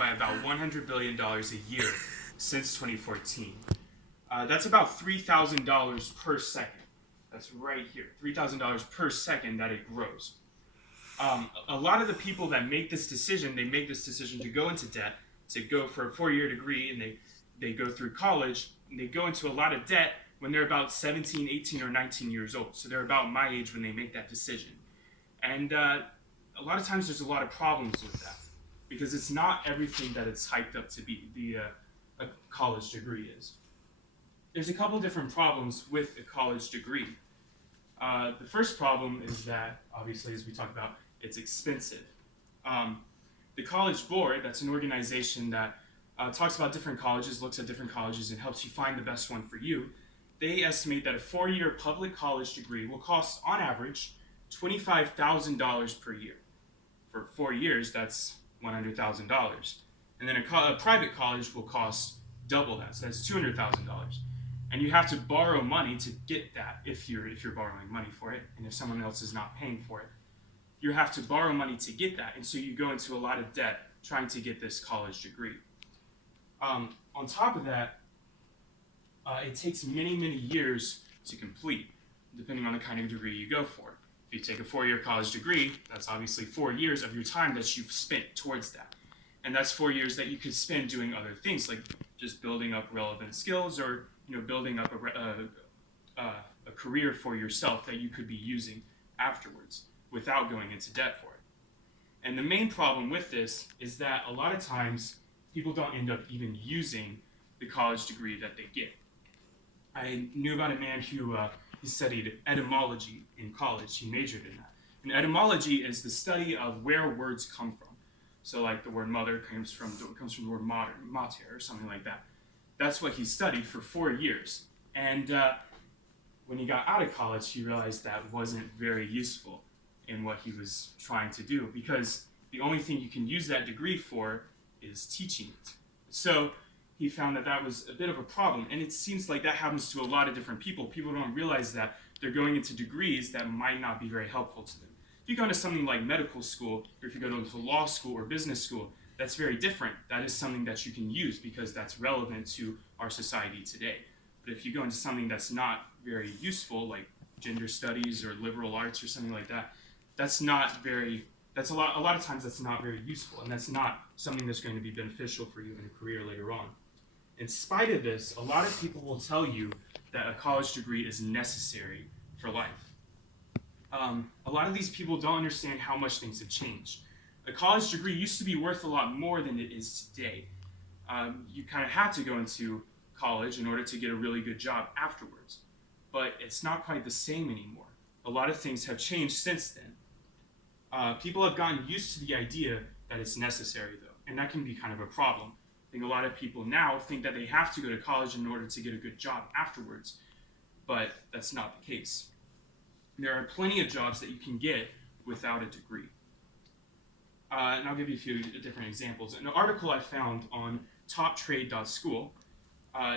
by about $100 billion a year since 2014. That's about $3,000 per second. That's right here, $3,000 per second that it grows. A lot of the people that make this decision, they make this decision to go into debt, to go for a 4-year degree, and they go through college, and they go into a lot of debt when they're about 17, 18, or 19 years old. So they're about my age when they make that decision. And a lot of times there's a lot of problems with that, because it's not everything that it's hyped up to be, a college degree is. There's a couple different problems with a college degree. The first problem is that, obviously, as we talked about, it's expensive. The College Board, that's an organization that talks about different colleges, looks at different colleges, and helps you find the best one for you. They estimate that a 4-year public college degree will cost, on average, $25,000 per year. For 4 years, that's $100,000. And then a private college will cost double that, so that's $200,000. And you have to borrow money to get that if you're borrowing money for it, and if someone else is not paying for it. You have to borrow money to get that, and so you go into a lot of debt trying to get this college degree. On top of that, it takes many, many years to complete, depending on the kind of degree you go for. If you take a 4-year college degree, that's obviously 4 years of your time that you've spent towards that. And that's 4 years that you could spend doing other things, like just building up relevant skills, or building up a career for yourself that you could be using afterwards without going into debt for it. And the main problem with this is that a lot of times people don't end up even using the college degree that they get. I knew about a man who he studied etymology in college. He majored in that. And etymology is the study of where words come from. So like the word mother comes from the word mater or something like that. That's what he studied for 4 years. And when he got out of college, he realized that wasn't very useful in what he was trying to do, because the only thing you can use that degree for is teaching it. So he found that that was a bit of a problem. And it seems like that happens to a lot of different people. People don't realize that they're going into degrees that might not be very helpful to them. If you go into something like medical school, or if you go into law school or business school, that's very different. That is something that you can use because that's relevant to our society today. But if you go into something that's not very useful, like gender studies or liberal arts or something like that, that's a lot of times that's not very useful, and that's not something that's going to be beneficial for you in a career later on. In spite of this, a lot of people will tell you that a college degree is necessary for life. A lot of these people don't understand how much things have changed. A college degree used to be worth a lot more than it is today. You kind of had to go into college in order to get a really good job afterwards. But it's not quite the same anymore. A lot of things have changed since then. People have gotten used to the idea that it's necessary, though, and that can be kind of a problem. I think a lot of people now think that they have to go to college in order to get a good job afterwards, but that's not the case. There are plenty of jobs that you can get without a degree. And I'll give you a few different examples. An article I found on toptrade.school,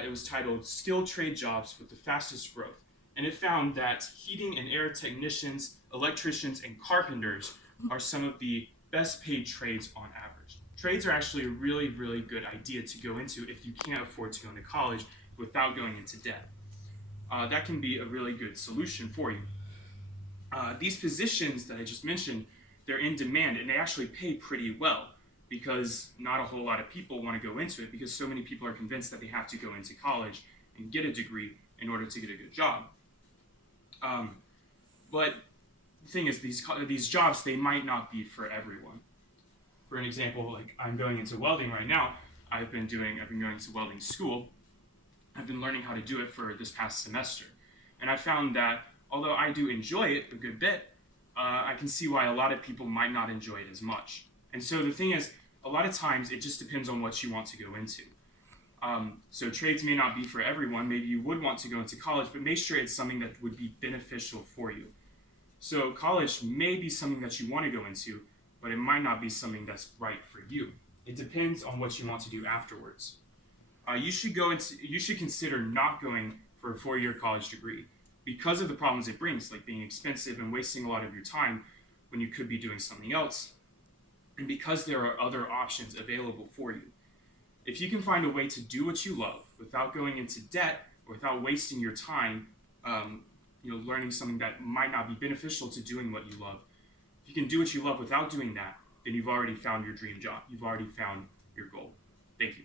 it was titled Skilled Trade Jobs with the Fastest Growth. And it found that heating and air technicians, electricians, and carpenters are some of the best paid trades on average. Trades are actually a really, really good idea to go into if you can't afford to go into college without going into debt. That can be a really good solution for you. These positions that I just mentioned, they're in demand, and they actually pay pretty well, because not a whole lot of people want to go into it, because so many people are convinced that they have to go into college and get a degree in order to get a good job. But the thing is, these jobs, they might not be for everyone. For an example, like I'm going into welding right now. I've been going to welding school. I've been learning how to do it for this past semester. And I found that although I do enjoy it a good bit, I can see why a lot of people might not enjoy it as much. And so the thing is, a lot of times it just depends on what you want to go into. So trades may not be for everyone. Maybe you would want to go into college, but make sure it's something that would be beneficial for you. So college may be something that you want to go into, but it might not be something that's right for you. It depends on what you want to do afterwards. You should consider not going for a 4-year college degree because of the problems it brings, like being expensive and wasting a lot of your time when you could be doing something else. and because there are other options available for you. If you can find a way to do what you love without going into debt or without wasting your time, learning something that might not be beneficial to doing what you love, if you can do what you love without doing that, then you've already found your dream job. You've already found your goal. Thank you.